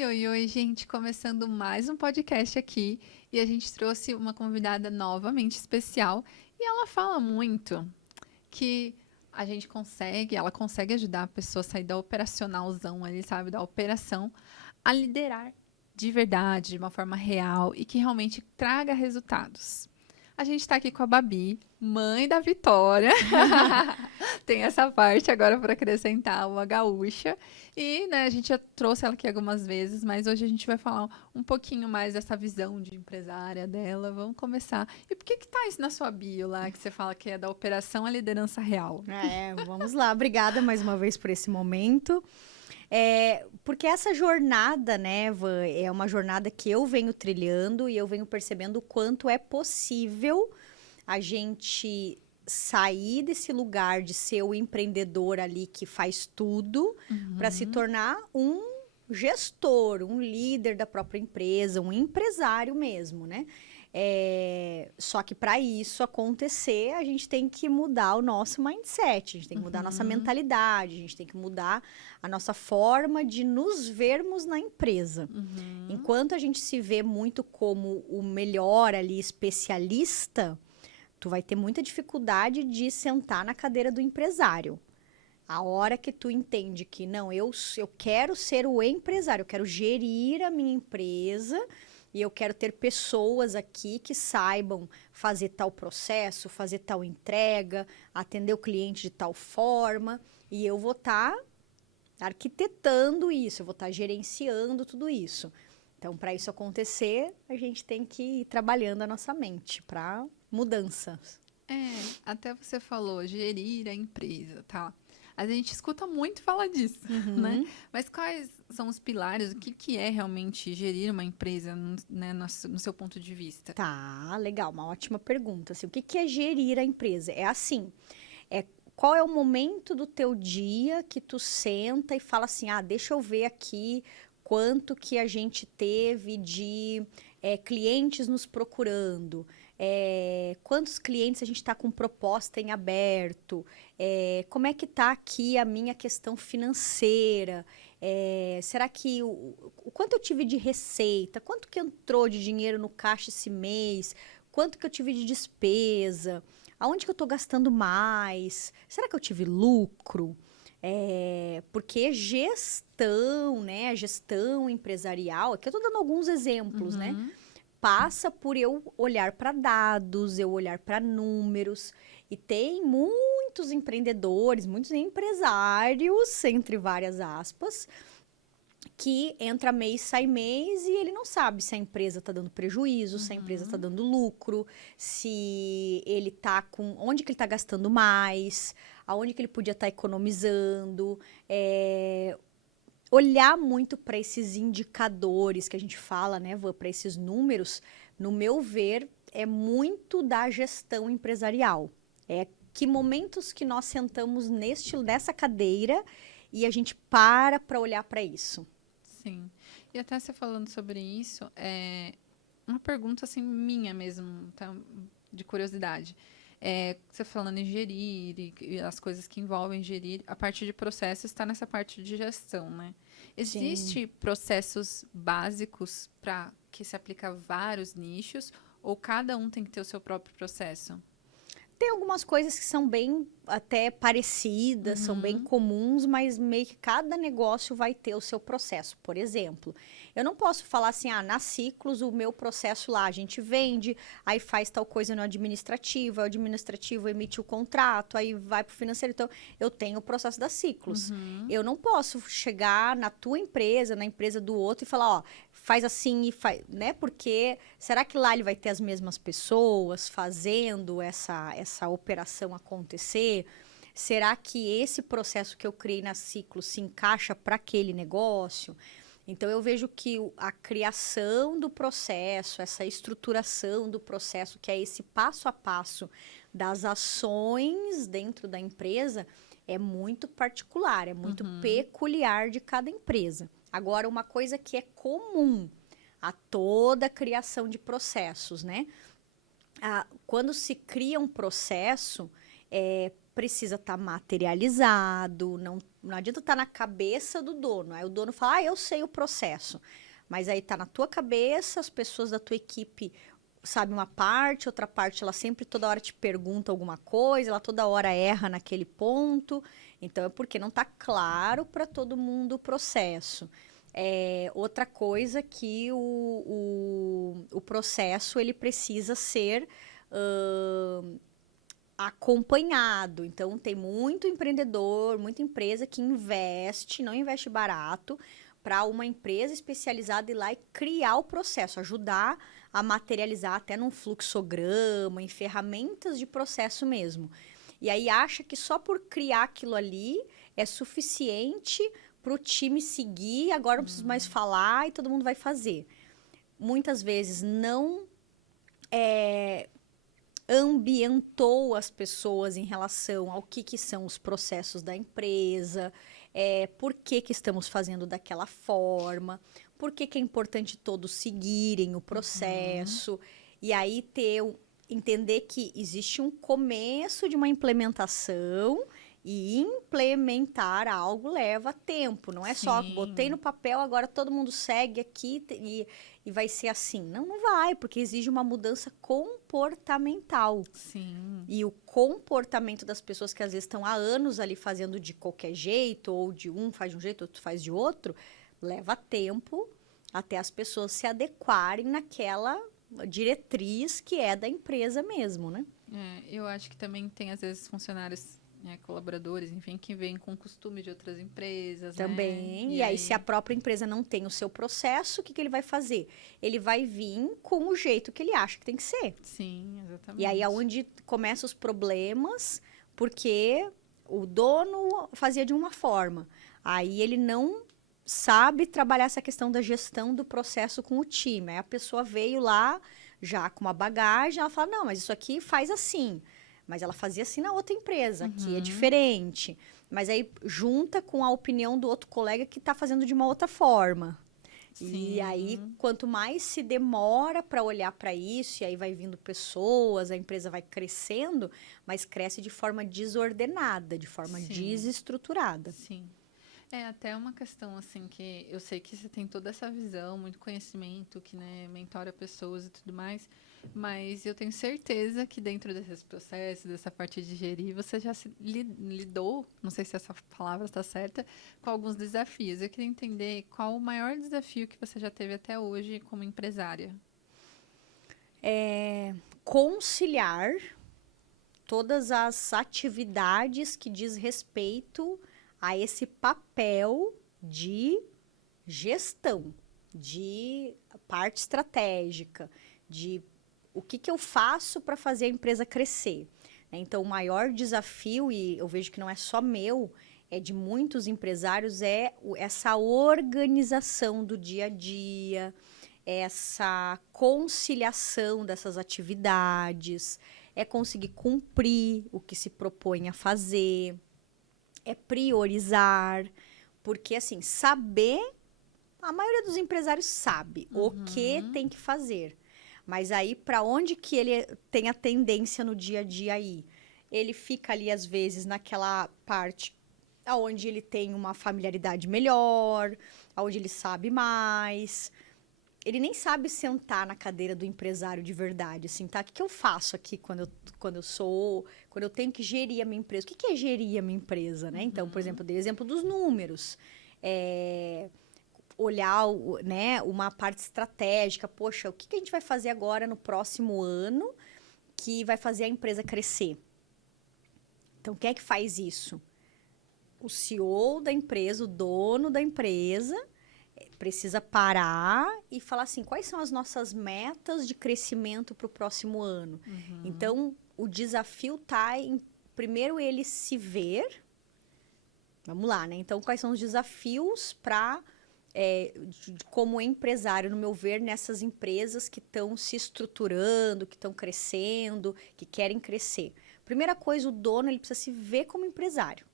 Oi, oi, oi, gente, começando mais um podcast aqui e a gente trouxe uma convidada novamente especial e ela fala muito que ela consegue ajudar a pessoa a sair da operacionalzão ali, sabe, da operação, a liderar de verdade, de uma forma real e que realmente traga resultados. A gente está aqui com a Babi, mãe da Vitória. Tem essa parte agora para acrescentar uma gaúcha. E, né, a gente já trouxe ela aqui algumas vezes, mas hoje a gente vai falar um pouquinho mais dessa visão de empresária dela. Vamos começar. E por que que tá isso na sua bio lá, que você fala que é da operação à liderança real? Vamos lá. Obrigada mais uma vez por esse momento. Porque essa jornada, né, Van, é uma jornada que eu venho trilhando e eu venho percebendo o quanto é possível a gente sair desse lugar de ser o empreendedor ali que faz tudo para se tornar um gestor, um líder da própria empresa, um empresário mesmo, né? Só que para isso acontecer, a gente tem que mudar o nosso mindset, a gente tem que mudar a nossa mentalidade, a gente tem que mudar a nossa forma de nos vermos na empresa. Enquanto a gente se vê muito como o melhor ali, especialista, tu vai ter muita dificuldade de sentar na cadeira do empresário. A hora que tu entende que, não, eu quero ser o empresário, eu quero gerir a minha empresa e eu quero ter pessoas aqui que saibam fazer tal processo, fazer tal entrega, atender o cliente de tal forma, e eu vou estar arquitetando isso, eu vou estar gerenciando tudo isso. Então, para isso acontecer, a gente tem que ir trabalhando a nossa mente para mudanças. Até você falou gerir a empresa, tá? A gente escuta muito falar disso, né? Mas quais são os pilares? O que que é realmente gerir uma empresa, né, no seu ponto de vista? Tá, legal, uma ótima pergunta. Assim, o que é gerir a empresa? É assim, qual é o momento do teu dia que tu senta e fala assim, deixa eu ver aqui quanto que a gente teve de clientes nos procurando, quantos clientes a gente está com proposta em aberto, como é que está aqui a minha questão financeira, será que o quanto eu tive de receita, quanto que entrou de dinheiro no caixa esse mês, quanto que eu tive de despesa, aonde que eu estou gastando mais, será que eu tive lucro? Porque gestão, né, a gestão empresarial, aqui eu estou dando alguns exemplos, né, passa por eu olhar para dados, eu olhar para números, e tem muitos empreendedores, muitos empresários, entre várias aspas, que entra mês, sai mês e ele não sabe se a empresa está dando prejuízo, se a empresa está dando lucro, se ele está com... onde que ele está gastando mais, aonde que ele podia estar economizando. Olhar muito para esses indicadores que a gente fala, né, para esses números, no meu ver, é muito da gestão empresarial. Que momentos que nós sentamos nessa cadeira e a gente para olhar para isso. Sim. E até você falando sobre isso, uma pergunta assim minha mesmo, tá? De curiosidade. Você falando em gerir e as coisas que envolvem gerir, a parte de processos está nessa parte de gestão, né? Existe processos básicos para que se aplica a vários nichos ou cada um tem que ter o seu próprio processo? Tem algumas coisas que são bem até parecidas, são bem comuns, mas meio que cada negócio vai ter o seu processo. Por exemplo, eu não posso falar assim, na Ciclos, o meu processo lá, a gente vende, aí faz tal coisa no administrativo, o administrativo emite o contrato, aí vai para o financeiro. Então, eu tenho o processo da Ciclos. Eu não posso chegar na tua empresa, na empresa do outro e falar, faz assim e faz, né? Porque será que lá ele vai ter as mesmas pessoas fazendo essa operação acontecer? Será que esse processo que eu criei na Ciclo se encaixa para aquele negócio? Então, eu vejo que a criação do processo, essa estruturação do processo, que é esse passo a passo das ações dentro da empresa, é muito particular, é muito peculiar de cada empresa. Agora, uma coisa que é comum a toda a criação de processos, né? Quando se cria um processo, precisa estar materializado, Não adianta estar na cabeça do dono. Aí o dono fala, eu sei o processo. Mas aí tá na tua cabeça, as pessoas da tua equipe sabem uma parte, outra parte ela sempre toda hora te pergunta alguma coisa, ela toda hora erra naquele ponto. Então é porque não tá claro para todo mundo o processo. Outra coisa que o processo ele precisa ser acompanhado. Então, tem muito empreendedor, muita empresa que investe, não investe barato, para uma empresa especializada ir lá e criar o processo, ajudar a materializar até num fluxograma, em ferramentas de processo mesmo. E aí acha que só por criar aquilo ali é suficiente para o time seguir, agora não preciso mais falar e todo mundo vai fazer. Muitas vezes não ambientou as pessoas em relação ao que são os processos da empresa, por que estamos fazendo daquela forma, por que é importante todos seguirem o processo, e aí entender que existe um começo de uma implementação e implementar algo leva tempo, não é só botei no papel, agora todo mundo segue aqui e vai ser assim. Não, não vai, porque exige uma mudança comportamental. Sim. E o comportamento das pessoas que às vezes estão há anos ali fazendo de qualquer jeito, ou de um faz de um jeito, outro faz de outro, leva tempo até as pessoas se adequarem naquela diretriz que é da empresa mesmo, né? Eu acho que também tem, às vezes, funcionários, colaboradores, enfim, que vêm com costume de outras empresas, também. né? E aí, se a própria empresa não tem o seu processo, o que ele vai fazer? Ele vai vir com o jeito que ele acha que tem que ser. Sim, exatamente. E aí é onde começam os problemas, porque o dono fazia de uma forma. Aí ele não sabe trabalhar essa questão da gestão do processo com o time. Aí a pessoa veio lá já com uma bagagem, ela fala, não, mas isso aqui faz assim. Mas ela fazia assim na outra empresa, que é diferente. Mas aí junta com a opinião do outro colega que está fazendo de uma outra forma. Sim. E aí, quanto mais se demora para olhar para isso, e aí vai vindo pessoas, a empresa vai crescendo, mas cresce de forma desordenada, de forma desestruturada. Sim. É até uma questão, assim, que eu sei que você tem toda essa visão, muito conhecimento, que, né, mentora pessoas e tudo mais, mas eu tenho certeza que dentro desses processos, dessa parte de gerir, você já se lidou, não sei se essa palavra está certa, com alguns desafios. Eu queria entender qual o maior desafio que você já teve até hoje como empresária. Conciliar todas as atividades que diz respeito a esse papel de gestão, de parte estratégica, de o que eu faço para fazer a empresa crescer. Então, o maior desafio, e eu vejo que não é só meu, é de muitos empresários, é essa organização do dia a dia, essa conciliação dessas atividades, é conseguir cumprir o que se propõe a fazer, é priorizar, porque assim, saber, a maioria dos empresários sabe o que tem que fazer, mas aí para onde que ele tem a tendência no dia a dia aí? Ele fica ali às vezes naquela parte onde ele tem uma familiaridade melhor, onde ele sabe mais. Ele nem sabe sentar na cadeira do empresário de verdade, assim, tá? O que eu faço aqui quando eu tenho que gerir a minha empresa? O que é gerir a minha empresa, né? Então, por exemplo, eu dei exemplo dos números. Olhar, né, uma parte estratégica. Poxa, o que a gente vai fazer agora no próximo ano que vai fazer a empresa crescer? Então, quem é que faz isso? O CEO da empresa, o dono da empresa, precisa parar e falar assim, quais são as nossas metas de crescimento para o próximo ano? Então, o desafio está em, primeiro, ele se ver. Vamos lá, né? Então, quais são os desafios para, como empresário, no meu ver, nessas empresas que estão se estruturando, que estão crescendo, que querem crescer? Primeira coisa, o dono ele precisa se ver como empresário.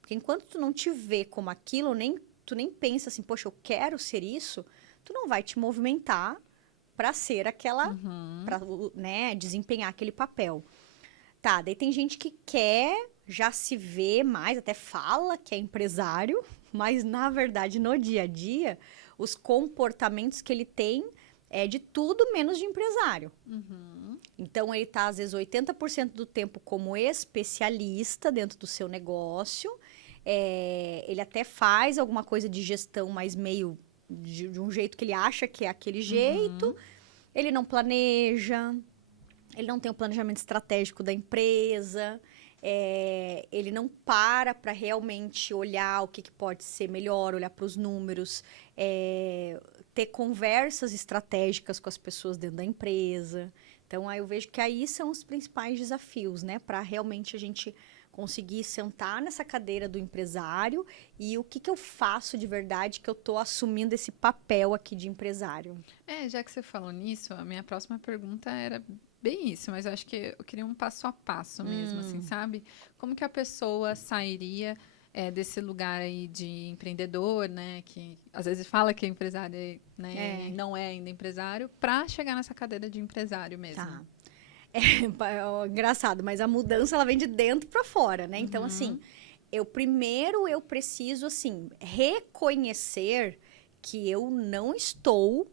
Porque enquanto tu não te vê como aquilo, tu nem pensa assim, poxa, eu quero ser isso, tu não vai te movimentar para ser aquela, para, né, desempenhar aquele papel. Tá, daí tem gente que quer já se vê mais, até fala que é empresário, mas na verdade, no dia a dia, os comportamentos que ele tem é de tudo menos de empresário. Então, ele está, às vezes, 80% do tempo como especialista dentro do seu negócio. Ele até faz alguma coisa de gestão, mas meio de um jeito que ele acha que é aquele jeito. Ele não planeja, ele não tem o planejamento estratégico da empresa. Ele não para realmente olhar o que pode ser melhor, olhar para os números, ter conversas estratégicas com as pessoas dentro da empresa. Então, aí eu vejo que aí são os principais desafios, né? Para realmente a gente conseguir sentar nessa cadeira do empresário e o que eu faço de verdade que eu estou assumindo esse papel aqui de empresário. Já que você falou nisso, a minha próxima pergunta era bem isso, mas eu acho que eu queria um passo a passo mesmo, assim, sabe? Como que a pessoa sairia desse lugar aí de empreendedor, né? Que às vezes fala que é empresário, né? E não é ainda empresário, para chegar nessa cadeira de empresário mesmo. Tá. Engraçado, mas a mudança ela vem de dentro para fora, né? Então, assim, eu preciso, assim, reconhecer que eu não estou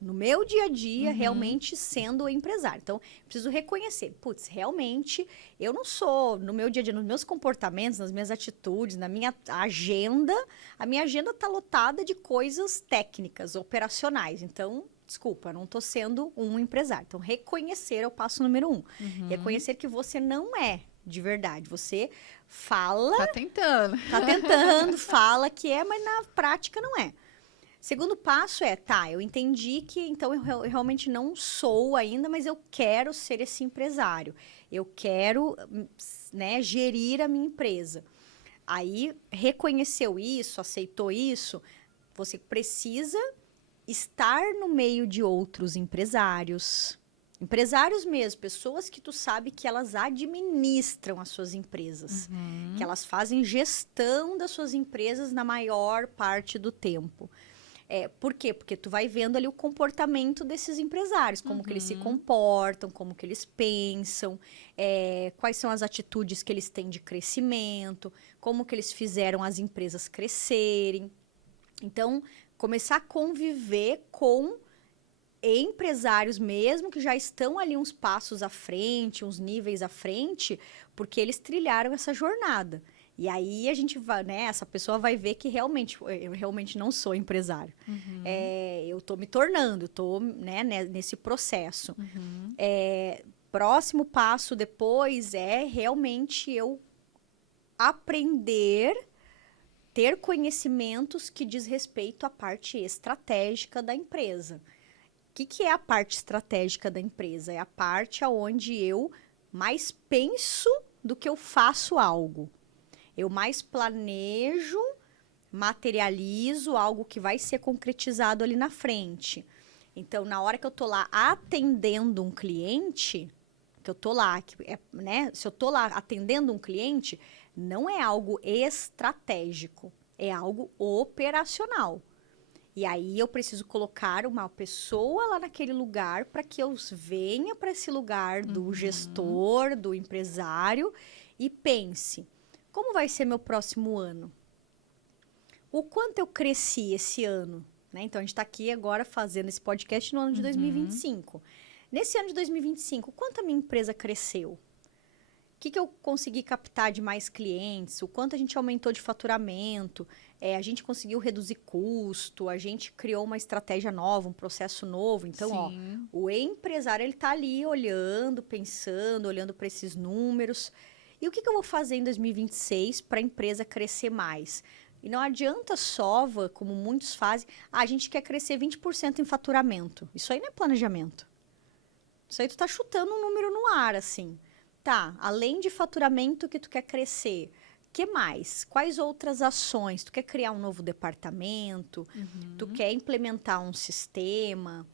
no meu dia a dia realmente sendo empresário. Então, preciso reconhecer, putz, realmente eu não sou no meu dia a dia, nos meus comportamentos, nas minhas atitudes, na minha agenda, a minha agenda está lotada de coisas técnicas, operacionais. Então, desculpa, eu não estou sendo um empresário. Então, reconhecer é o passo número 1. Reconhecer que você não é de verdade. Você fala... Tá tentando, fala que é, mas na prática não é. Segundo passo eu entendi que então eu realmente não sou ainda, mas eu quero ser esse empresário. Eu quero, né, gerir a minha empresa. Aí, reconheceu isso, aceitou isso, você precisa estar no meio de outros empresários. Empresários mesmo, pessoas que tu sabe que elas administram as suas empresas. Que elas fazem gestão das suas empresas na maior parte do tempo. Por quê? Porque tu vai vendo ali o comportamento desses empresários, como que eles se comportam, como que eles pensam, quais são as atitudes que eles têm de crescimento, como que eles fizeram as empresas crescerem. Então, começar a conviver com empresários mesmo que já estão ali uns passos à frente, uns níveis à frente, porque eles trilharam essa jornada. E aí a gente vai, né? Essa pessoa vai ver que realmente eu realmente não sou empresário. Eu estou me tornando, estou, né, nesse processo. Próximo passo depois é realmente eu aprender, ter conhecimentos que diz respeito à parte estratégica da empresa. O que é a parte estratégica da empresa? É a parte onde eu mais penso do que eu faço algo. Eu mais planejo, materializo algo que vai ser concretizado ali na frente. Então, na hora que eu estou lá atendendo um cliente, que eu estou lá, né? Se eu estou lá atendendo um cliente, não é algo estratégico, é algo operacional. E aí eu preciso colocar uma pessoa lá naquele lugar para que eu venha para esse lugar do gestor, do empresário e pense: como vai ser meu próximo ano? O quanto eu cresci esse ano? Né? Então, a gente está aqui agora fazendo esse podcast no ano de 2025. Nesse ano de 2025, quanto a minha empresa cresceu? O que eu consegui captar de mais clientes? O quanto a gente aumentou de faturamento? A gente conseguiu reduzir custo? A gente criou uma estratégia nova, um processo novo? Então, o empresário ele está ali olhando, pensando, olhando para esses números. E o que eu vou fazer em 2026 para a empresa crescer mais? E não adianta só, como muitos fazem, a gente quer crescer 20% em faturamento. Isso aí não é planejamento. Isso aí tu está chutando um número no ar, assim. Tá, além de faturamento que tu quer crescer, que mais? Quais outras ações? Tu quer criar um novo departamento? Tu quer implementar um sistema?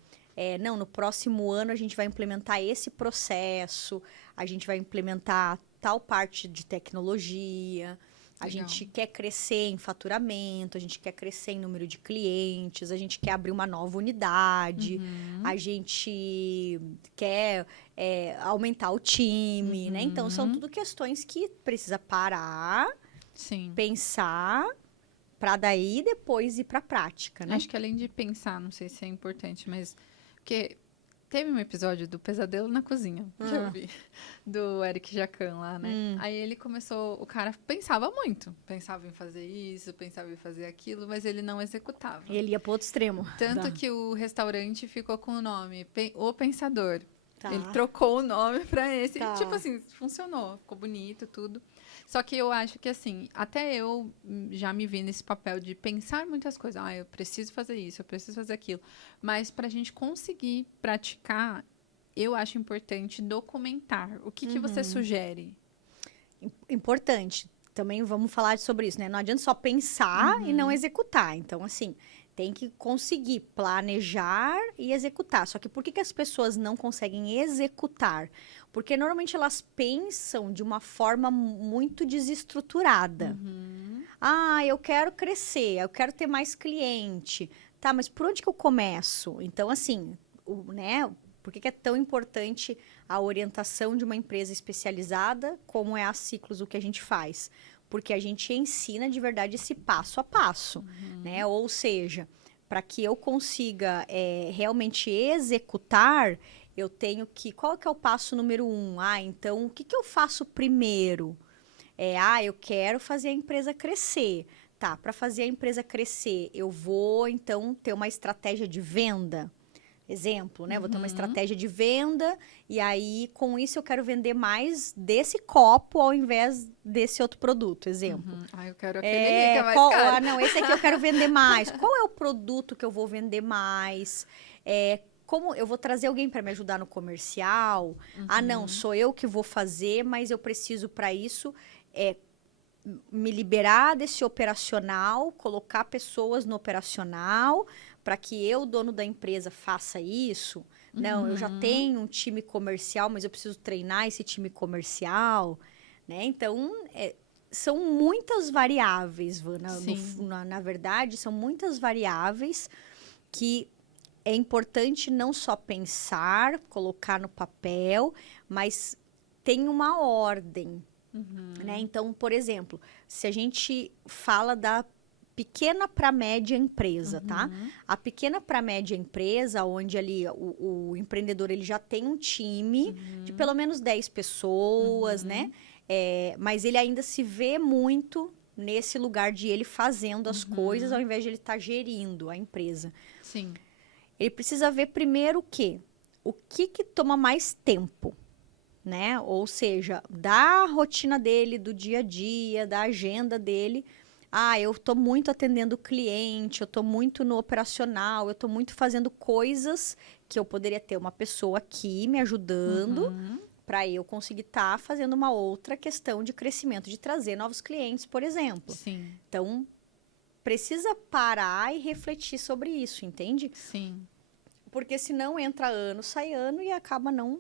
Não, no próximo ano a gente vai implementar esse processo, a gente vai implementar tal parte de tecnologia. A Legal. gente quer crescer em faturamento, a gente quer crescer em número de clientes, a gente quer abrir uma nova unidade, a gente quer aumentar o time, né? Então, são tudo questões que precisa parar, Sim. pensar, para daí depois ir para a prática, né? Acho que além de pensar, não sei se é importante, mas porque teve um episódio do Pesadelo na Cozinha, que eu vi, do Eric Jacan lá, né? Aí ele começou, o cara pensava muito, pensava em fazer isso, pensava em fazer aquilo, mas ele não executava. E ele ia para outro extremo. Tanto que o restaurante ficou com o nome O Pensador. Tá. Ele trocou o nome pra esse. Tá. E, tipo assim, funcionou. Ficou bonito, tudo. Só que eu acho que, assim, até eu já me vi nesse papel de pensar muitas coisas. Ah, eu preciso fazer isso, eu preciso fazer aquilo. Mas pra gente conseguir praticar, eu acho importante documentar. O que você sugere? Importante. Também vamos falar sobre isso, né? Não adianta só pensar e não executar. Então, assim, tem que conseguir planejar e executar. Só que por que as pessoas não conseguem executar? Porque normalmente elas pensam de uma forma muito desestruturada. Ah, eu quero crescer, eu quero ter mais cliente. Tá, mas por onde que eu começo? Então, assim, né? Por que é tão importante a orientação de uma empresa especializada, como é a Ciclos, o que a gente faz? Porque a gente ensina de verdade esse passo a passo, né? Ou seja, para que eu consiga realmente executar, eu tenho que... Qual que é o passo número 1? Ah, então, o que eu faço primeiro? Eu quero fazer a empresa crescer. Tá, para fazer a empresa crescer, eu vou, então, ter uma estratégia de venda. Exemplo, né? Vou ter uma estratégia de venda e aí, com isso, eu quero vender mais desse copo ao invés desse outro produto. Exemplo. Ah, eu quero aquele que é mais caro. Ah, não, esse aqui eu quero vender mais. Qual é o produto que eu vou vender mais? Como eu vou trazer alguém para me ajudar no comercial? Ah, não, sou eu que vou fazer, mas eu preciso para isso me liberar desse operacional, colocar pessoas no operacional para que eu, dono da empresa, faça isso. Não, eu já tenho um time comercial, mas eu preciso treinar esse time comercial, né? Então, são muitas variáveis, na verdade, são muitas variáveis que é importante não só pensar, colocar no papel, mas tem uma ordem, né? Então, por exemplo, se a gente fala da pequena para média empresa, tá? A pequena para média empresa, onde ali o empreendedor ele já tem um time de pelo menos 10 pessoas, né? Mas ele ainda se vê muito nesse lugar de ele fazendo as coisas, ao invés de ele estar gerindo a empresa. Sim. Ele precisa ver primeiro o quê? O que toma mais tempo, né? Ou seja, da rotina dele, do dia a dia, da agenda dele. Ah, eu estou muito atendendo o cliente, eu estou muito no operacional, eu estou muito fazendo coisas que eu poderia ter uma pessoa aqui me ajudando para eu conseguir estar fazendo uma outra questão de crescimento, de trazer novos clientes, por exemplo. Sim. Então, precisa parar e refletir sobre isso, entende? Sim. Porque senão entra ano, sai ano e acaba não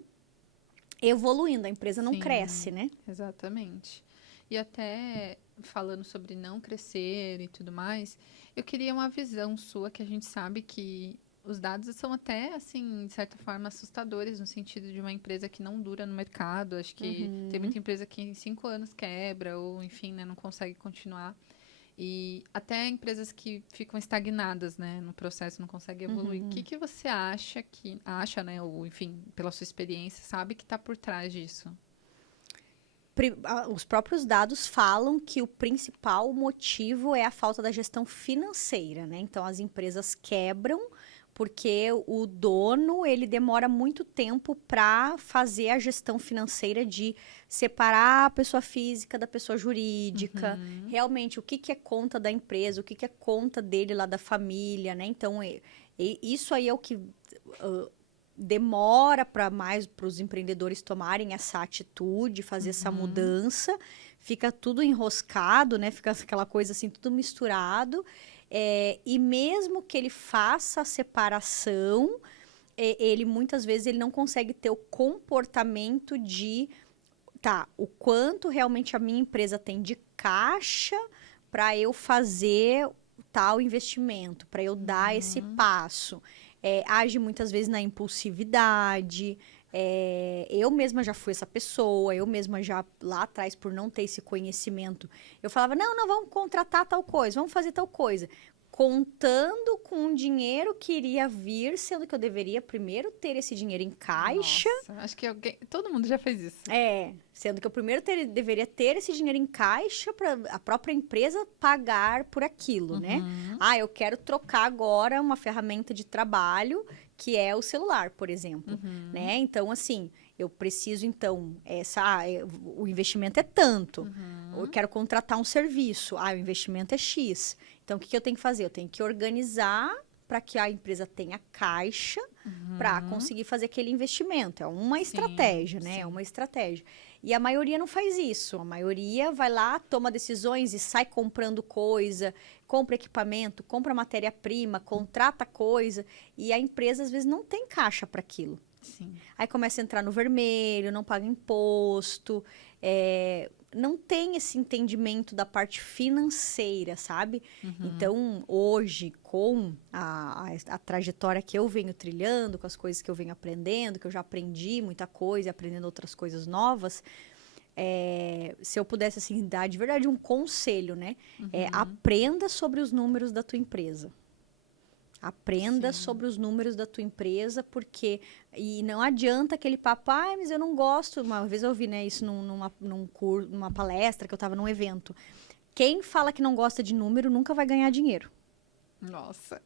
evoluindo, a empresa não cresce, né? Exatamente. E até falando sobre não crescer e tudo mais, eu queria uma visão sua, que a gente sabe que os dados são até, assim, de certa forma, assustadores, no sentido de uma empresa que não dura no mercado. Acho que tem muita empresa que em 5 anos quebra, ou enfim, né, não consegue continuar. E até empresas que ficam estagnadas, né, no processo, não conseguem evoluir. O que você acha, né, ou enfim, pela sua experiência, sabe que está por trás disso? Os próprios dados falam que o principal motivo é a falta da gestão financeira, né? Então, as empresas quebram porque o dono, ele demora muito tempo para fazer a gestão financeira de separar a pessoa física da pessoa jurídica. Realmente, o que é conta da empresa, o que é conta dele lá da família, né? Então, isso aí é o que... demora para os empreendedores tomarem essa atitude, fazer essa mudança, fica tudo enroscado, né? Fica aquela coisa assim, tudo misturado. E mesmo que ele faça a separação, ele muitas vezes ele não consegue ter o comportamento de o quanto realmente a minha empresa tem de caixa para eu fazer tal investimento, para eu dar esse passo. Age muitas vezes na impulsividade. Eu mesma já fui essa pessoa, eu mesma já lá atrás, por não ter esse conhecimento, eu falava, não, vamos contratar tal coisa, vamos fazer tal coisa. Contando com o dinheiro que iria vir, sendo que eu deveria primeiro ter esse dinheiro em caixa. Nossa, acho que todo mundo já fez isso. Sendo que eu primeiro deveria ter esse dinheiro em caixa para a própria empresa pagar por aquilo, né? Eu quero trocar agora uma ferramenta de trabalho que é o celular, por exemplo, né? Então, assim, eu preciso, então, o investimento é tanto. Eu quero contratar um serviço. O investimento é X. Então, o que eu tenho que fazer? Eu tenho que organizar para que a empresa tenha caixa para conseguir fazer aquele investimento. É uma estratégia, né? É uma estratégia. E a maioria não faz isso. A maioria vai lá, toma decisões e sai comprando coisa, compra equipamento, compra matéria-prima, contrata coisa. E a empresa, às vezes, não tem caixa para aquilo. Sim. Aí começa a entrar no vermelho, não paga imposto, não tem esse entendimento da parte financeira, sabe? Então, hoje, com a trajetória que eu venho trilhando, com as coisas que eu venho aprendendo, que eu já aprendi muita coisa e aprendendo outras coisas novas, se eu pudesse, assim, dar de verdade um conselho, né? Aprenda sobre os números da tua empresa. Aprenda sobre os números da tua empresa, porque... E não adianta aquele papo, mas eu não gosto... Uma vez eu ouvi, né, isso numa palestra, que eu estava num evento. Quem fala que não gosta de número nunca vai ganhar dinheiro. Nossa.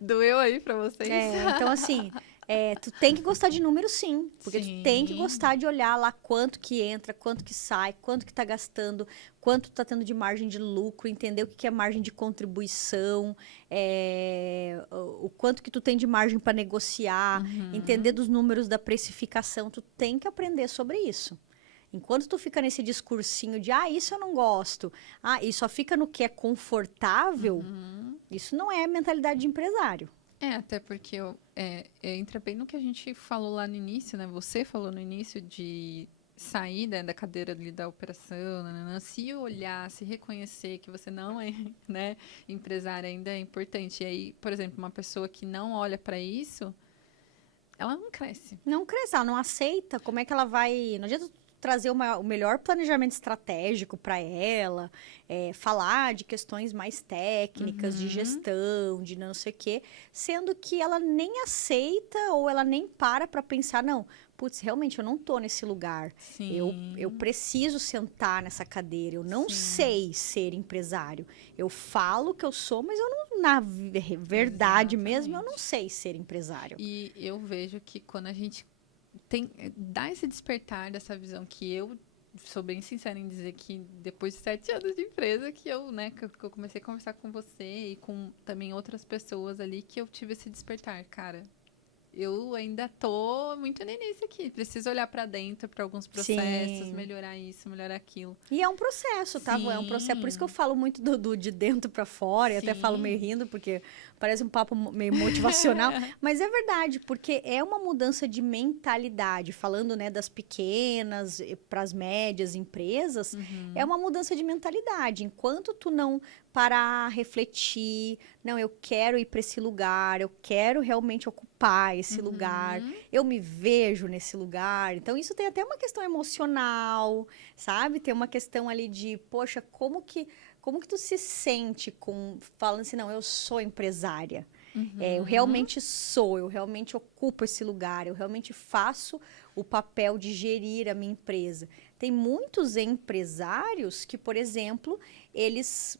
Doeu aí pra vocês? Então, assim... tu tem que gostar de número, sim. Porque tu tem que gostar de olhar lá quanto que entra, quanto que sai, quanto que tá gastando, quanto tá tendo de margem de lucro, entender o que é margem de contribuição, o quanto que tu tem de margem para negociar, entender dos números da precificação. Tu tem que aprender sobre isso. Enquanto tu fica nesse discursinho de, isso eu não gosto, e só fica no que é confortável, isso não é mentalidade de empresário. Até porque entra bem no que a gente falou lá no início, né? Você falou no início de sair, né, da cadeira ali da operação, se olhar, se reconhecer que você não é, né, empresária ainda é importante. E aí, por exemplo, uma pessoa que não olha para isso, ela não cresce. Não cresce, ela não aceita. Como é que ela vai... Não adianta trazer o melhor planejamento estratégico para ela, falar de questões mais técnicas, de gestão, de não sei o quê, sendo que ela nem aceita ou ela nem para pensar, não, putz, realmente eu não tô nesse lugar, eu preciso sentar nessa cadeira, eu não sei ser empresário, eu falo que eu sou, mas eu não, na verdade mesmo, eu não sei ser empresário. E eu vejo que quando a gente dá esse despertar dessa visão, que eu sou bem sincera em dizer que depois de 7 anos de empresa que eu comecei a conversar com você e com também outras pessoas ali, que eu tive esse despertar, cara. Eu ainda tô muito no início aqui. Preciso olhar para dentro, para alguns processos, melhorar isso, melhorar aquilo. E é um processo, tá? É um processo. Por isso que eu falo muito do de dentro para fora. E até falo meio rindo, porque parece um papo meio motivacional. Mas é verdade, porque é uma mudança de mentalidade. Falando, né, das pequenas para as médias empresas, é uma mudança de mentalidade. Enquanto tu não parar, refletir, não, eu quero ir para esse lugar, eu quero realmente ocupar esse lugar, eu me vejo nesse lugar. Então, isso tem até uma questão emocional, sabe? Tem uma questão ali de, poxa, como que tu se sente falando assim, não, eu sou empresária. Eu realmente sou, eu realmente ocupo esse lugar, eu realmente faço o papel de gerir a minha empresa. Tem muitos empresários que, por exemplo, eles...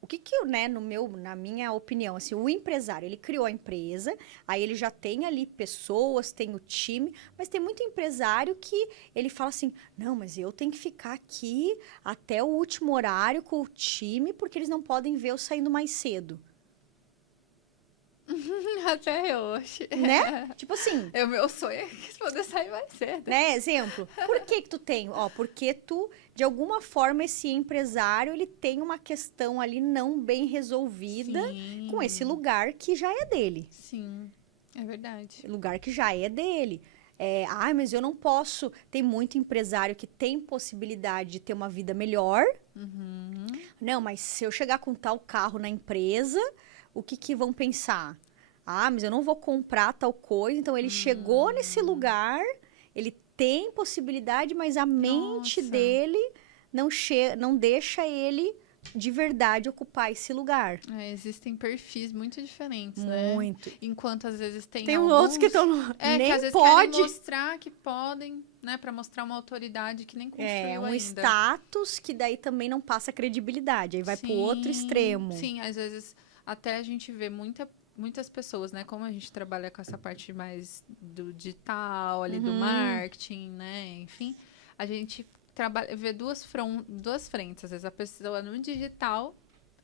O que né, na minha opinião, assim, o empresário, ele criou a empresa, aí ele já tem ali pessoas, tem o time, mas tem muito empresário que ele fala assim, não, mas eu tenho que ficar aqui até o último horário com o time, porque eles não podem ver eu saindo mais cedo. Até hoje. Né? Tipo assim... O meu sonho é poder sair mais cedo. Né? Exemplo. Por que tu tem? Porque tu, de alguma forma, esse empresário, ele tem uma questão ali não bem resolvida com esse lugar que já é dele. Sim, é verdade. Lugar que já é dele. Mas eu não posso. Tem muito empresário que tem possibilidade de ter uma vida melhor. Não, mas se eu chegar com tal carro na empresa, o que vão pensar? Mas eu não vou comprar tal coisa. Então, ele chegou nesse lugar, ele tem possibilidade, mas a mente dele não deixa ele de verdade ocupar esse lugar. Existem perfis muito diferentes, né? Muito. Enquanto às vezes tem alguns outros que estão nem que às vezes pode querem mostrar que podem, né, para mostrar uma autoridade que nem construiu ainda. Status que daí também não passa credibilidade, aí vai pro outro extremo. Sim, às vezes até a gente vê muitas pessoas, né, como a gente trabalha com essa parte mais do digital, ali do marketing, né, enfim, a gente vê duas frentes. Às vezes a pessoa no digital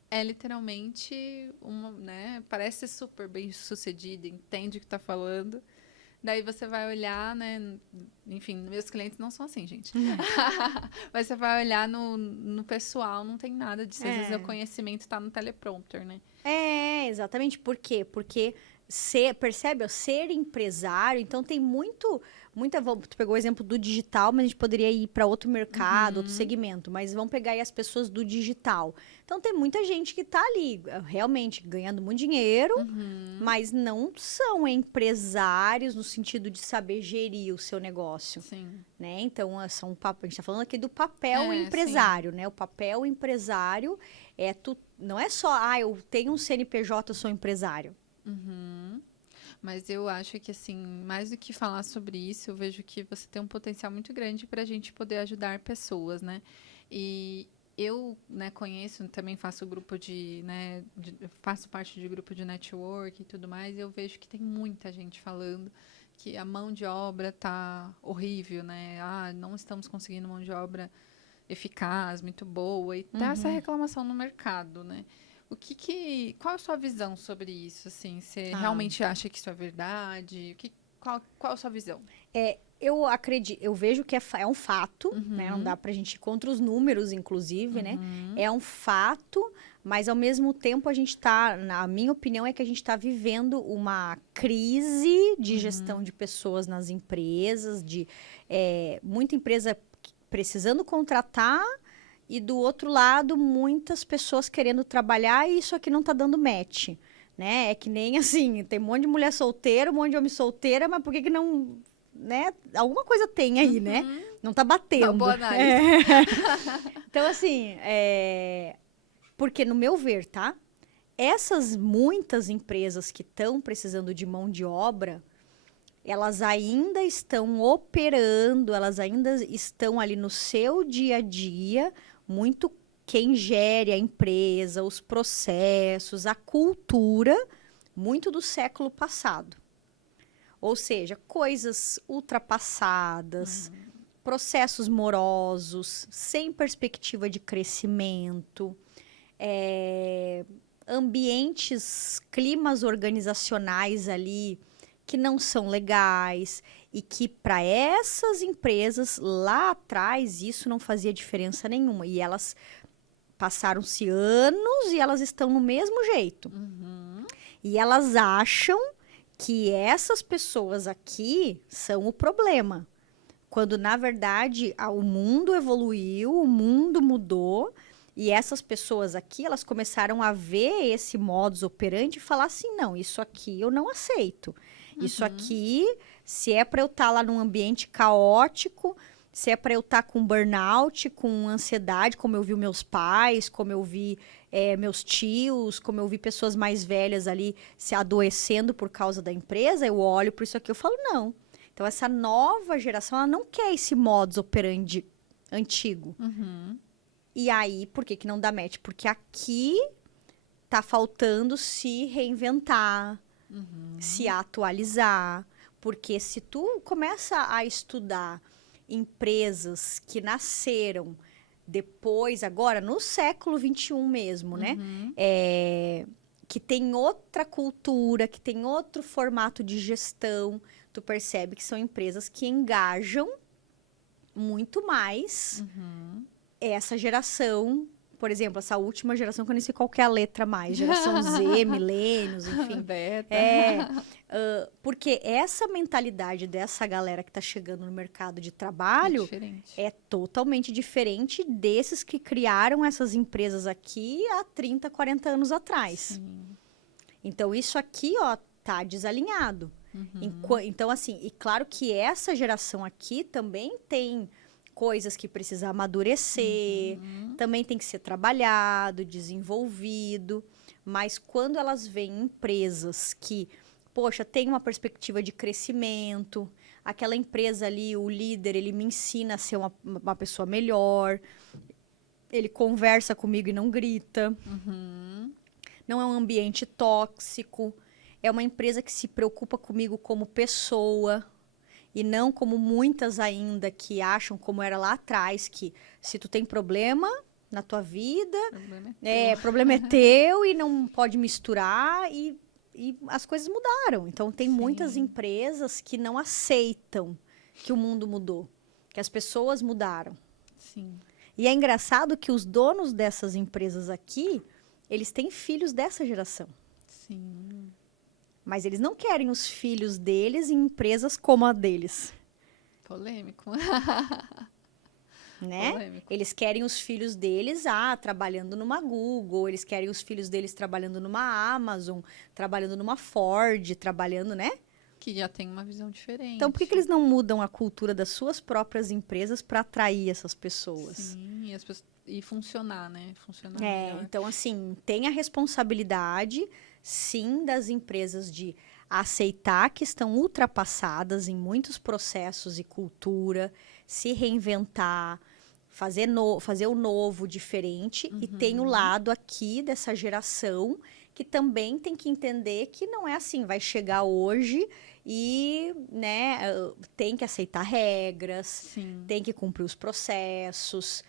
é literalmente né? Parece super bem sucedida, entende o que tá falando. Daí você vai olhar, né? Enfim, meus clientes não são assim, gente. Mas você vai olhar no pessoal, não tem nada disso. Às vezes o conhecimento tá no teleprompter, né? Exatamente. Por quê? Porque percebe, ser empresário, então tem muita. Tu pegou o exemplo do digital, mas a gente poderia ir para outro mercado, outro segmento. Mas vamos pegar aí as pessoas do digital. Então tem muita gente que está ali, realmente ganhando muito dinheiro, mas não são empresários no sentido de saber gerir o seu negócio. Sim. Né? Então, a gente está falando aqui do papel empresário, né? O papel empresário não é só, eu tenho um CNPJ, eu sou empresário. Mas eu acho que, assim, mais do que falar sobre isso, eu vejo que você tem um potencial muito grande para a gente poder ajudar pessoas, né? E eu, né, conheço, também faço grupo faço parte de grupo de network e tudo mais, e eu vejo que tem muita gente falando que a mão de obra tá horrível, né? Não estamos conseguindo mão de obra eficaz, muito boa, e tá essa reclamação no mercado, né? Qual a sua visão sobre isso, assim? Você realmente acha que isso é verdade? Qual a sua visão? Eu acredito, eu vejo que é um fato, né? Não dá pra gente ir contra os números, inclusive, né? É um fato, mas ao mesmo tempo na minha opinião, é que a gente está vivendo uma crise de gestão de pessoas nas empresas, muita empresa precisando contratar, e do outro lado, muitas pessoas querendo trabalhar e isso aqui não tá dando match, né? É que nem assim, tem um monte de mulher solteira, um monte de homem solteira, mas por que não, né? Alguma coisa tem aí, né? Não tá batendo. Uma boa análise. Então, assim, porque no meu ver, tá? Essas muitas empresas que estão precisando de mão de obra, elas ainda estão operando, elas ainda estão ali no seu dia a dia, muito quem gere a empresa, os processos, a cultura, muito do século passado. Ou seja, coisas ultrapassadas, processos morosos, sem perspectiva de crescimento, ambientes, climas organizacionais ali que não são legais e que para essas empresas lá atrás isso não fazia diferença nenhuma. E elas passaram-se anos e elas estão no mesmo jeito. E elas acham que essas pessoas aqui são o problema. Quando, na verdade, o mundo evoluiu, o mundo mudou. E essas pessoas aqui, elas começaram a ver esse modus operandi e falar assim, não, isso aqui eu não aceito. Isso aqui, se é para eu estar lá num ambiente caótico, se é para eu estar com burnout, com ansiedade, como eu vi meus pais, como eu vi meus tios, como eu vi pessoas mais velhas ali se adoecendo por causa da empresa, eu olho para isso aqui e falo, não. Então, essa nova geração, ela não quer esse modus operandi antigo. E aí, por que não dá match? Porque aqui tá faltando se reinventar, se atualizar. Porque se tu começa a estudar empresas que nasceram depois, agora, no século XXI mesmo, né? Que tem outra cultura, que tem outro formato de gestão, tu percebe que são empresas que engajam muito mais essa geração, por exemplo, essa última geração que eu nem sei qual que é a letra mais, geração Z, milênios, enfim. Beta. Porque essa mentalidade dessa galera que está chegando no mercado de É trabalho diferente. é totalmente diferente desses que criaram essas empresas aqui há 30, 40 anos atrás. Sim. Então, isso aqui, ó, tá desalinhado. Então, assim, e claro que essa geração aqui também tem coisas que precisa amadurecer, também tem que ser trabalhado, desenvolvido, mas quando elas veem empresas que, poxa, tem uma perspectiva de crescimento, aquela empresa ali, o líder, ele me ensina a ser uma pessoa melhor, ele conversa comigo e não grita, não é um ambiente tóxico, é uma empresa que se preocupa comigo como pessoa e não como muitas ainda que acham como era lá atrás, que se tu tem problema na tua vida, problema é teu e não pode misturar e as coisas mudaram. Então, tem muitas empresas que não aceitam que o mundo mudou, que as pessoas mudaram. Sim. E é engraçado que os donos dessas empresas aqui, eles têm filhos dessa geração. Sim. Mas eles não querem os filhos deles em empresas como a deles, Polêmico. né? Polêmico. Eles querem os filhos deles trabalhando numa Google, eles querem os filhos deles trabalhando numa Amazon, trabalhando numa Ford, trabalhando, né? Que já tem uma visão diferente. Então, por que eles não mudam a cultura das suas próprias empresas para atrair essas pessoas? Sim, e funcionar, né? Funcionar melhor. Então, assim, tem a responsabilidade, sim, das empresas de aceitar que estão ultrapassadas em muitos processos e cultura, se reinventar, fazer o novo, diferente. E tem o lado aqui dessa geração que também tem que entender que não é assim, vai chegar hoje e, né, tem que aceitar regras, Sim. tem que cumprir os processos,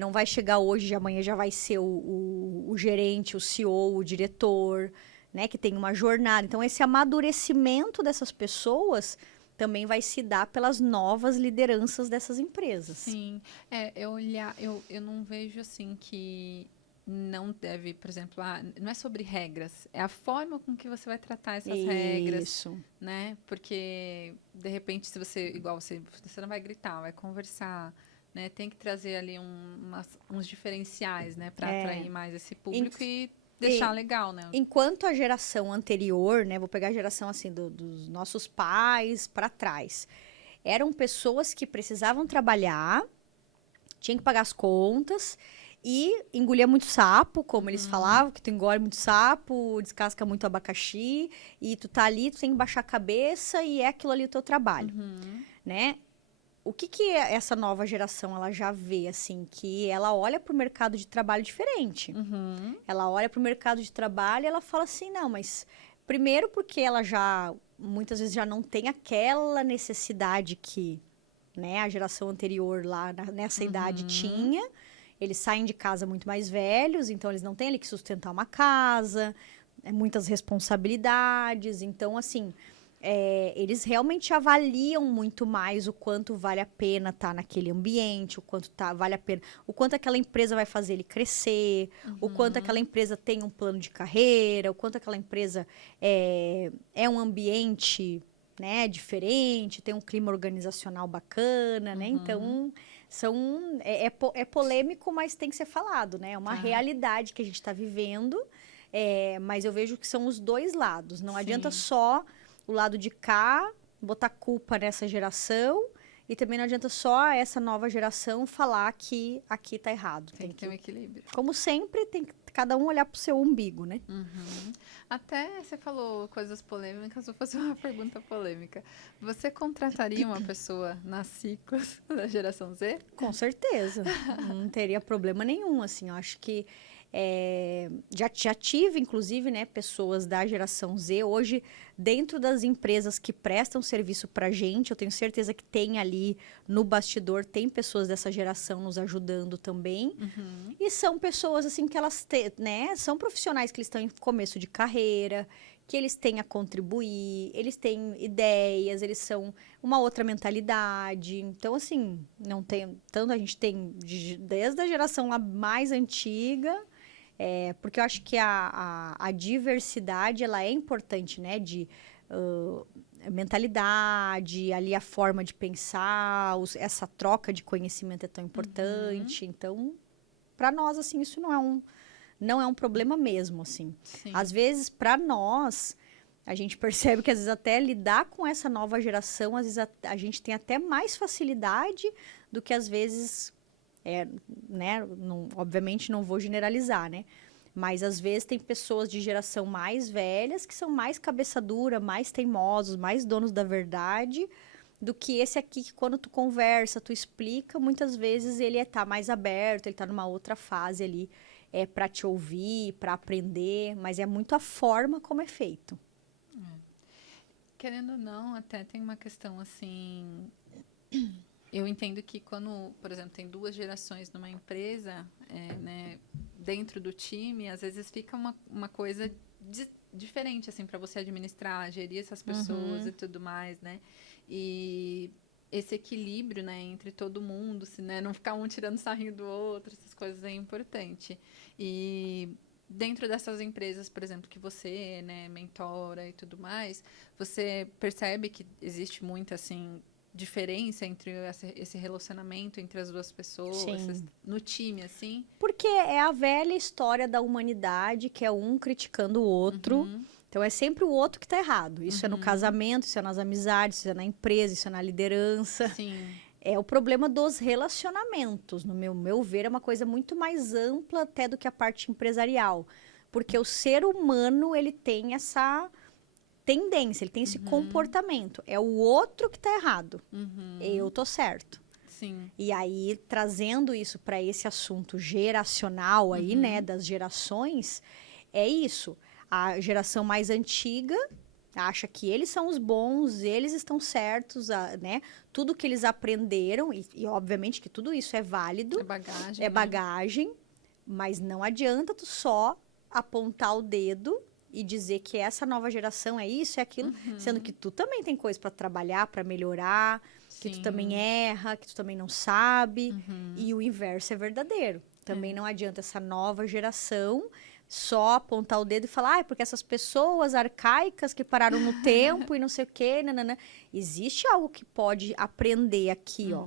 não vai chegar hoje e amanhã já vai ser o gerente, o CEO, o diretor, né, que tem uma jornada. Então, esse amadurecimento dessas pessoas também vai se dar pelas novas lideranças dessas empresas. Sim. Eu não vejo assim que não deve, por exemplo, não é sobre regras, é a forma com que você vai tratar essas regras, né? Porque, de repente, se você, igual você não vai gritar, vai conversar, né? Tem que trazer ali uns diferenciais, né? Para atrair mais esse público e deixar legal, né? Enquanto a geração anterior, né? Vou pegar a geração, assim, dos nossos pais para trás, eram pessoas que precisavam trabalhar, tinham que pagar as contas e engolia muito sapo, como eles falavam, que tu engole muito sapo, descasca muito abacaxi, e tu tá ali, tu tem que baixar a cabeça e é aquilo ali o teu trabalho, né? O que essa nova geração, ela já vê, assim, que ela olha pro mercado de trabalho diferente. Ela olha pro mercado de trabalho e ela fala assim, não, mas primeiro porque ela muitas vezes já não tem aquela necessidade que, né, a geração anterior lá nessa idade tinha. Eles saem de casa muito mais velhos, então eles não têm ali que sustentar uma casa, muitas responsabilidades. Então, assim, eles realmente avaliam muito mais o quanto vale a pena estar naquele ambiente, o quanto vale a pena, o quanto aquela empresa vai fazer ele crescer, o quanto aquela empresa tem um plano de carreira, o quanto aquela empresa é um ambiente, né, diferente, tem um clima organizacional bacana, né? Então, é polêmico, mas tem que ser falado, né? É uma realidade que a gente está vivendo, mas eu vejo que são os dois lados. Não adianta só o lado de cá botar culpa nessa geração e também não adianta só essa nova geração falar que aqui tá errado. Tem que ter um equilíbrio. Como sempre, tem que cada um olhar pro seu umbigo, né? Até você falou coisas polêmicas, vou fazer uma pergunta polêmica. Você contrataria uma pessoa nas ciclos da geração Z? Com certeza. Não teria problema nenhum, assim. Eu acho que já tive, inclusive, né, pessoas da geração Z. Hoje, dentro das empresas que prestam serviço pra gente, eu tenho certeza que tem ali no bastidor, tem pessoas dessa geração nos ajudando também. E são pessoas, assim, que elas né, são profissionais que eles estão em começo de carreira, que eles têm a contribuir, eles têm ideias, eles são uma outra mentalidade. Então, assim, não tem tanto, a gente tem desde a geração lá mais antiga, porque eu acho que a diversidade, ela é importante, né? De mentalidade, ali a forma de pensar, essa troca de conhecimento é tão importante. Então, para nós, assim, isso não é um problema mesmo, assim. Sim. Às vezes, para nós, a gente percebe que, às vezes, até lidar com essa nova geração, às vezes, a gente tem até mais facilidade do que, às vezes, né? Obviamente, não vou generalizar, né? Mas, às vezes, tem pessoas de geração mais velhas que são mais cabeça dura, mais teimosos, mais donos da verdade, do que esse aqui que, quando tu conversa, tu explica, muitas vezes ele tá mais aberto, ele tá numa outra fase ali, para te ouvir, para aprender, mas é muito a forma como é feito. Querendo ou não, até tem uma questão assim. Eu entendo que quando, por exemplo, tem 2 gerações numa empresa, né, dentro do time, às vezes fica uma coisa diferente assim para você administrar, gerir essas pessoas e tudo mais, né? E esse equilíbrio, né, entre todo mundo, se, né, não ficar um tirando sarrinho do outro, essas coisas é importante. E dentro dessas empresas, por exemplo, que você, né, mentora e tudo mais, você percebe que existe muita assim diferença entre esse relacionamento entre as 2 pessoas, no time, assim? Porque é a velha história da humanidade, que é um criticando o outro. Então, é sempre o outro que está errado. Isso é no casamento, isso é nas amizades, isso é na empresa, isso é na liderança. Sim. É o problema dos relacionamentos. No meu ver, é uma coisa muito mais ampla até do que a parte empresarial. Porque o ser humano, ele tem essa tendência, ele tem esse comportamento. É o outro que está errado. Eu tô certo. Sim. E aí, trazendo isso para esse assunto geracional aí, né, das gerações, é isso. A geração mais antiga acha que eles são os bons, eles estão certos, né? Tudo que eles aprenderam, e obviamente que tudo isso é válido. É bagagem. É bagagem, mas não adianta tu só apontar o dedo e dizer que essa nova geração é isso, é aquilo, sendo que tu também tem coisa para trabalhar, para melhorar, que tu também erra, que tu também não sabe, e o inverso é verdadeiro. Também não adianta essa nova geração só apontar o dedo e falar, porque essas pessoas arcaicas que pararam no tempo e não sei o quê, nanana. Existe algo que pode aprender aqui, ó.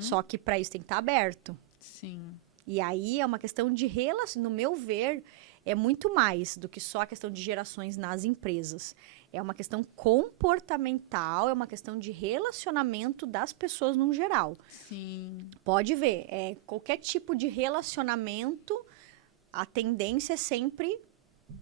Só que para isso tem que estar aberto. Sim. E aí é uma questão de relação, no meu ver, é muito mais do que só a questão de gerações nas empresas. É uma questão comportamental, é uma questão de relacionamento das pessoas no geral. Sim. Pode ver, qualquer tipo de relacionamento, a tendência é sempre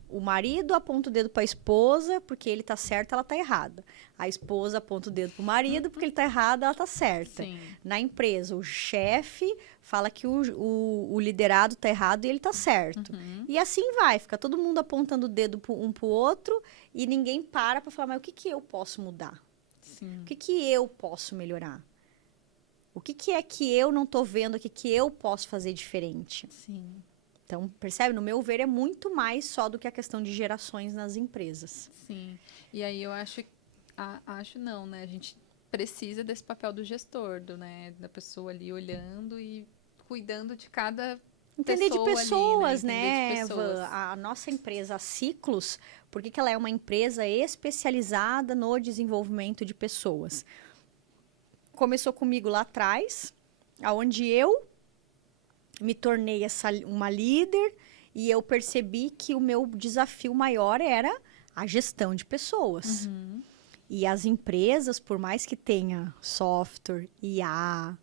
o marido aponta o dedo para a esposa porque ele tá certo, ela tá errada. A esposa aponta o dedo para o marido porque ele tá errado, ela tá certa. Sim. Na empresa, o chefe fala que o liderado tá errado e ele tá certo. E assim vai, fica todo mundo apontando o dedo um pro outro e ninguém para falar, mas o que eu posso mudar? Sim. O que eu posso melhorar? O que é que eu não tô vendo aqui que eu posso fazer diferente? Sim. Então, percebe? No meu ver, é muito mais só do que a questão de gerações nas empresas. Sim. E aí eu acho não, né? A gente precisa desse papel do gestor, né? Da pessoa ali olhando e cuidando de cada Entender de pessoas, ali, né? Entender de pessoas. A nossa empresa, a Ciclos, por que ela é uma empresa especializada no desenvolvimento de pessoas? Começou comigo lá atrás, onde eu me tornei uma líder e eu percebi que o meu desafio maior era a gestão de pessoas. E as empresas, por mais que tenha software, IA,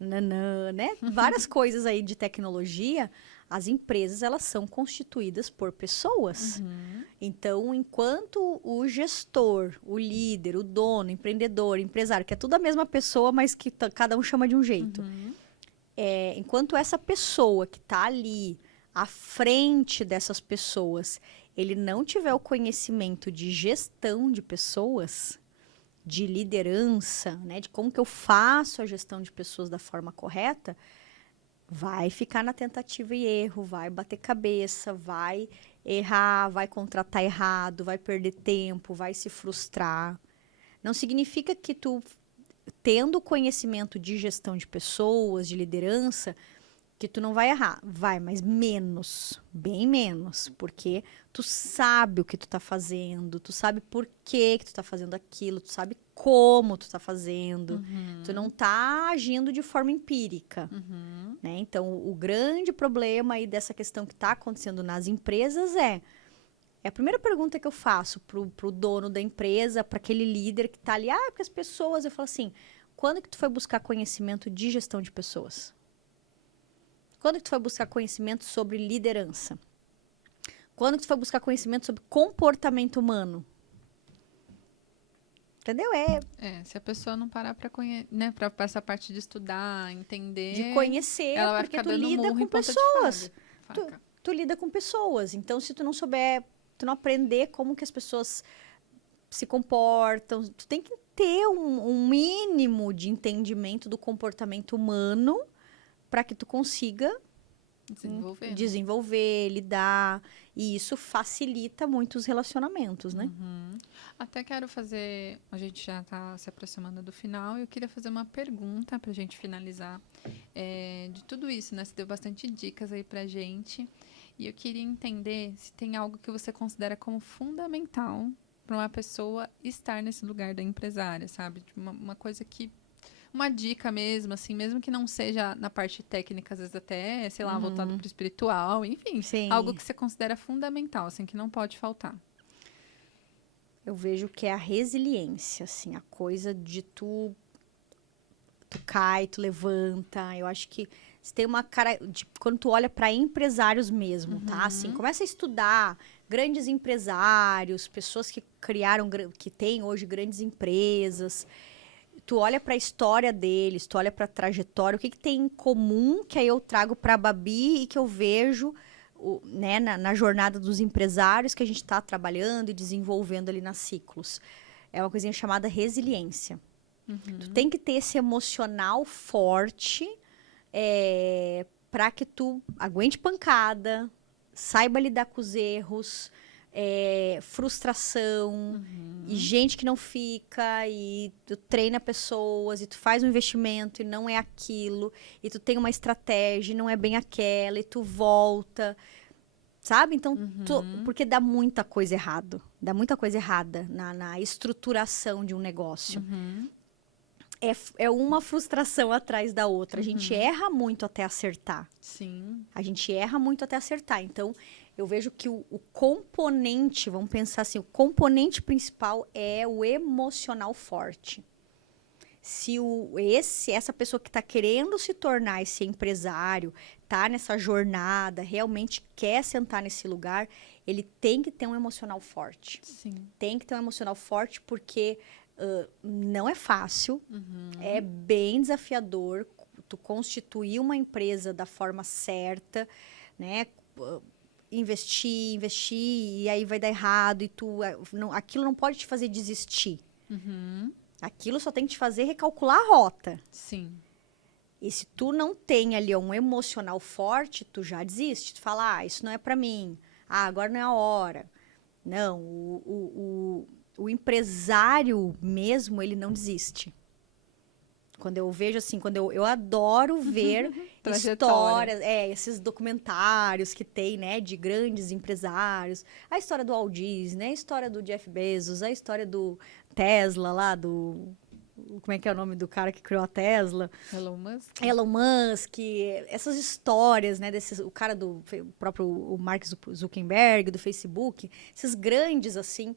né? Várias coisas aí de tecnologia, as empresas, elas são constituídas por pessoas. Então, enquanto o gestor, o líder, o dono, empreendedor, empresário, que é tudo a mesma pessoa, mas que cada um chama de um jeito. Enquanto essa pessoa que está ali à frente dessas pessoas, ele não tiver o conhecimento de gestão de pessoas, de liderança, né, de como que eu faço a gestão de pessoas da forma correta, vai ficar na tentativa e erro, vai bater cabeça, vai errar, vai contratar errado, vai perder tempo, vai se frustrar. Não significa que tu, tendo conhecimento de gestão de pessoas, de liderança, que tu não vai errar. Vai, mas menos, bem menos, porque tu sabe o que tu tá fazendo, tu sabe por que tu tá fazendo aquilo, tu sabe como tu tá fazendo, tu não tá agindo de forma empírica, né? Então, o grande problema aí dessa questão que tá acontecendo nas empresas é a primeira pergunta que eu faço pro dono da empresa, para aquele líder que tá ali, porque as pessoas, eu falo assim, quando que tu foi buscar conhecimento de gestão de pessoas? Quando que tu foi buscar conhecimento sobre liderança? Quando que tu foi buscar conhecimento sobre comportamento humano? Entendeu? Se a pessoa não parar para né, para essa parte de estudar, entender, de conhecer, ela vai porque ficar tu dando lida murro com em ponta de pessoas. faca. Tu lida com pessoas. Então, se tu não souber, tu não aprender como que as pessoas se comportam, tu tem que ter um mínimo de entendimento do comportamento humano para que tu consiga desenvolver, lidar. E isso facilita muito os relacionamentos, né? Até quero fazer... A gente já está se aproximando do final e eu queria fazer uma pergunta para a gente finalizar de tudo isso, né? Você deu bastante dicas aí para a gente. E eu queria entender se tem algo que você considera como fundamental para uma pessoa estar nesse lugar da empresária, sabe? Uma coisa que... Uma dica mesmo, assim, mesmo que não seja na parte técnica, às vezes até, sei lá, voltado para o espiritual, enfim. Sim. Algo que você considera fundamental, assim, que não pode faltar. Eu vejo que é a resiliência, assim, a coisa de tu cai, tu levanta. Eu acho que você tem uma cara de quando tu olha para empresários mesmo, tá? Assim, começa a estudar grandes empresários, pessoas que criaram, que têm hoje grandes empresas. Tu olha para a história deles, tu olha para a trajetória, o que tem em comum que aí eu trago para a Babi e que eu vejo né, na jornada dos empresários que a gente está trabalhando e desenvolvendo ali nas ciclos. É uma coisinha chamada resiliência. Tu tem que ter esse emocional forte para que tu aguente pancada, saiba lidar com os erros, frustração, e gente que não fica, e tu treina pessoas, e tu faz um investimento e não é aquilo, e tu tem uma estratégia e não é bem aquela, e tu volta, sabe? Então, porque dá muita coisa errada na estruturação de um negócio. É uma frustração atrás da outra. A gente erra muito até acertar. Sim. A gente erra muito até acertar. Então, eu vejo que o componente, vamos pensar assim, o componente principal é o emocional forte. Se essa pessoa que está querendo se tornar esse empresário, tá nessa jornada, realmente quer sentar nesse lugar, ele tem que ter um emocional forte. Sim. Tem que ter um emocional forte porque não é fácil, é bem desafiador tu constituir uma empresa da forma certa, né? Investir, e aí vai dar errado, e aquilo não pode te fazer desistir. Aquilo só tem que te fazer recalcular a rota. Sim. E se tu não tem ali um emocional forte, tu já desiste. Tu fala, isso não é pra mim. Agora não é a hora. Não, o empresário mesmo, ele não desiste. Quando eu vejo assim, eu adoro ver histórias, esses documentários que tem, né, de grandes empresários. A história do Walt Disney, a história do Jeff Bezos, a história do Tesla lá, como é que é o nome do cara que criou a Tesla? Elon Musk, essas histórias, né, o cara o próprio Mark Zuckerberg, do Facebook, esses grandes, assim,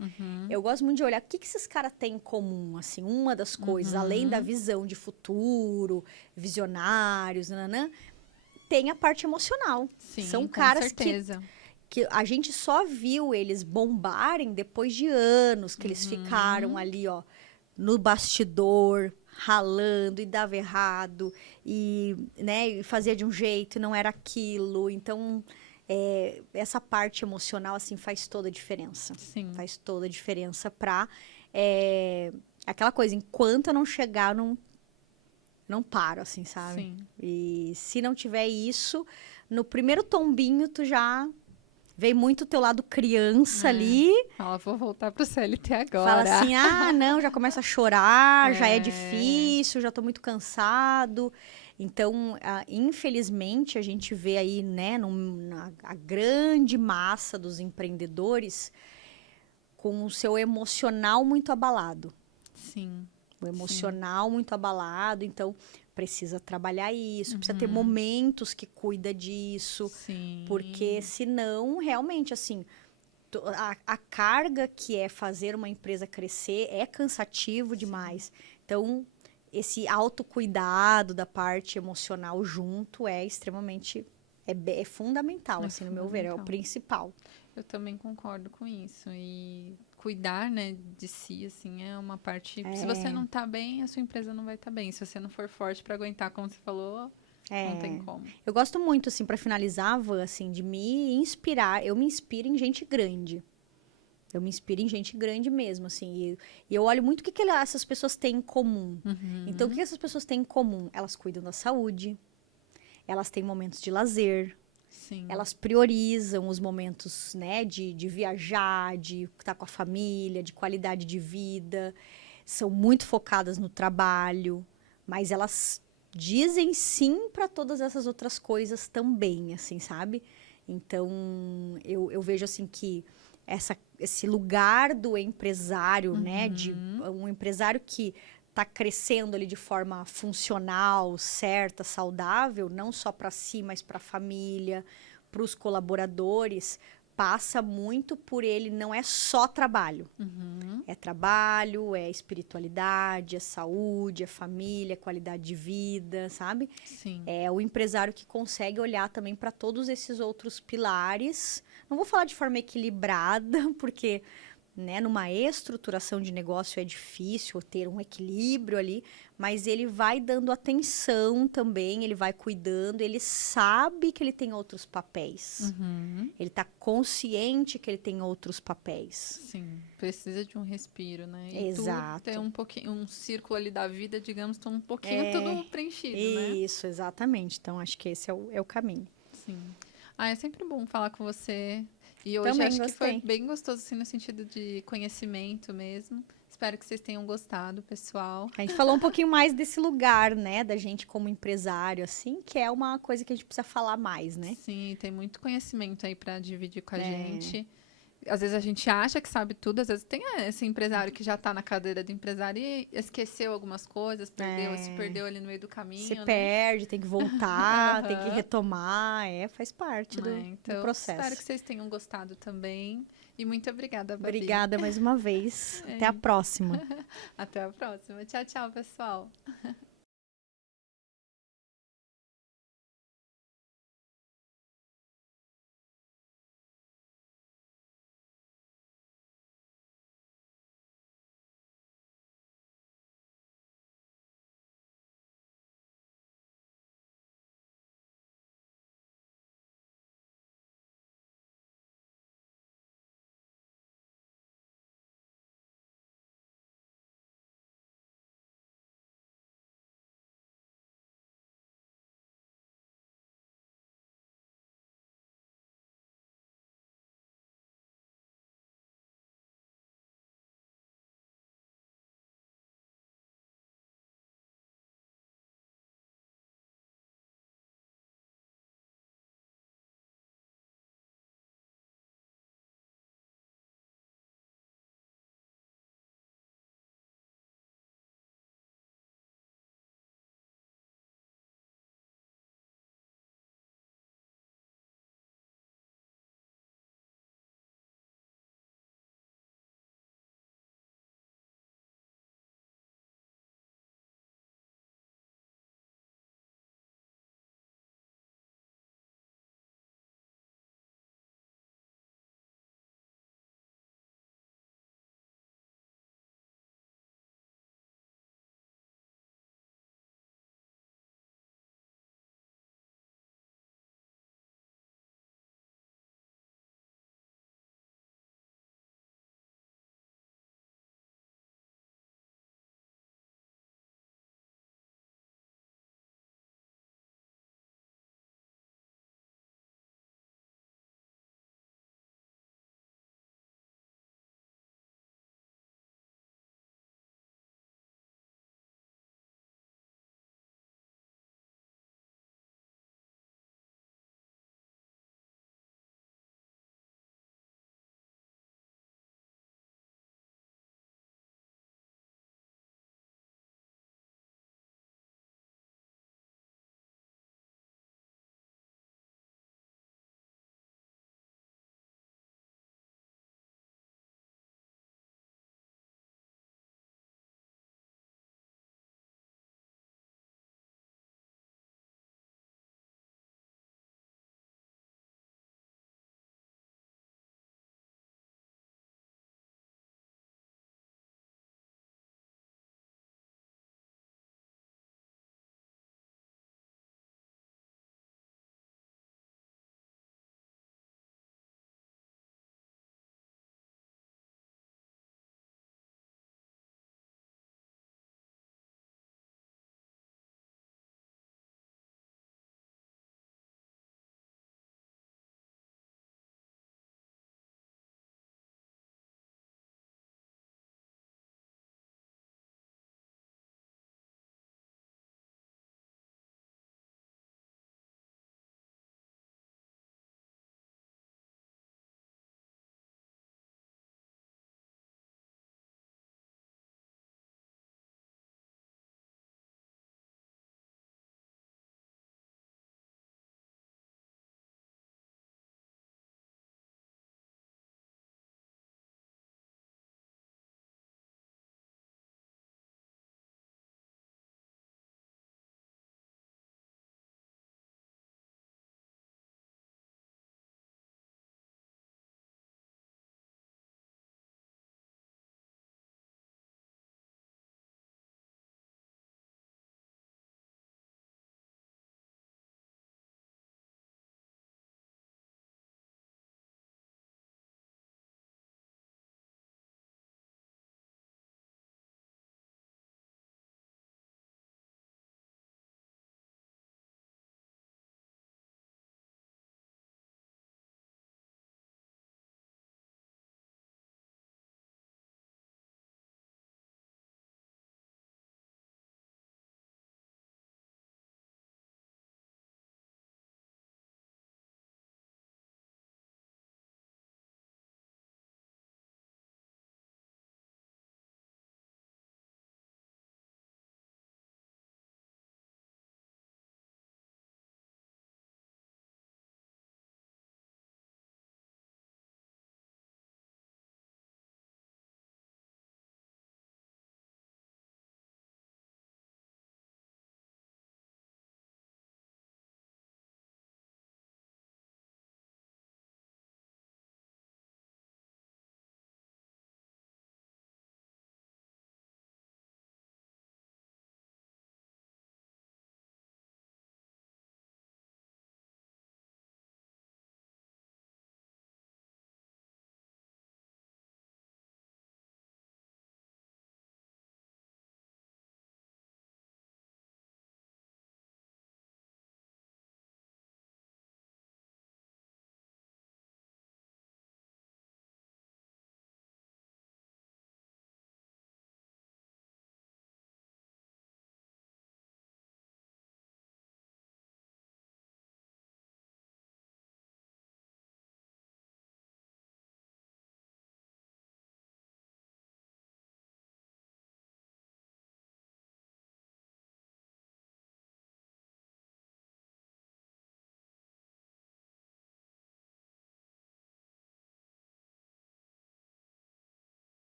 eu gosto muito de olhar o que esses caras têm em comum, assim, uma das coisas, além da visão de futuro, visionários, tem a parte emocional. Sim, são com caras certeza. que a gente só viu eles bombarem depois de anos que eles ficaram ali, ó, no bastidor, ralando, e dava errado, e, né, e fazia de um jeito e não era aquilo. Então, essa parte emocional, assim, faz toda a diferença. Sim. Faz toda a diferença pra... aquela coisa, enquanto eu não chegar, não paro, assim, sabe? Sim. E se não tiver isso, no primeiro tombinho, tu já Vem muito o teu lado criança ali. Fala, vou voltar pro CLT agora. Fala assim, não, já começa a chorar, já é difícil, já tô muito cansado. Então, infelizmente, a gente vê aí, né, a grande massa dos empreendedores com o seu emocional muito abalado. Sim. O emocional muito abalado, então precisa trabalhar isso, precisa ter momentos que cuida disso. Sim. Porque senão, realmente, assim, a carga que é fazer uma empresa crescer é cansativo demais. Então, esse autocuidado da parte emocional junto é extremamente, é fundamental, assim, no meu ver, é o principal. Eu também concordo com isso. E cuidar, né, de si, assim, é uma parte... Se você não tá bem, a sua empresa não vai estar bem. Se você não for forte para aguentar, como você falou, não tem como. Eu gosto muito, assim, para finalizar, Van, assim, de me inspirar. Eu me inspiro em gente grande. Eu me inspiro em gente grande mesmo, assim. E eu olho muito o que essas pessoas têm em comum. Então, o que essas pessoas têm em comum? Elas cuidam da saúde, elas têm momentos de lazer, Sim. elas priorizam os momentos, né, de viajar, de estar com a família, de qualidade de vida. São muito focadas no trabalho, mas elas dizem sim para todas essas outras coisas também, assim, sabe? Então, eu vejo, assim, que esse lugar do empresário, né, de um empresário que está crescendo ali de forma funcional, certa, saudável, não só para si, mas para a família, para os colaboradores, passa muito por ele, não é só trabalho. É trabalho, é espiritualidade, é saúde, é família, é qualidade de vida, sabe? Sim. É o empresário que consegue olhar também para todos esses outros pilares. Não vou falar de forma equilibrada, porque, né, numa estruturação de negócio é difícil ter um equilíbrio ali, mas ele vai dando atenção também, ele vai cuidando, ele sabe que ele tem outros papéis. Ele está consciente que ele tem outros papéis. Sim, precisa de um respiro, né? E Exato. tem um pouquinho, um círculo ali da vida, digamos, tá um pouquinho tudo preenchido, né? Isso, exatamente. Então, acho que esse é o caminho. Sim. É sempre bom falar com você. E hoje Também acho que foi gostei. bem gostoso, assim, no sentido de conhecimento mesmo. Espero que vocês tenham gostado, pessoal. A gente falou um pouquinho mais desse lugar, né, da gente como empresário, assim, que é uma coisa que a gente precisa falar mais, né? Sim, tem muito conhecimento aí para dividir com a gente. Às vezes a gente acha que sabe tudo, às vezes tem esse empresário que já está na cadeira do empresário e esqueceu algumas coisas, se perdeu ali no meio do caminho, Se né? perde, tem que voltar, tem que retomar, faz parte do Então, processo. espero que vocês tenham gostado também. E muito obrigada, Babi. Obrigada mais uma vez. Até a próxima. Até a próxima. Tchau, tchau, pessoal.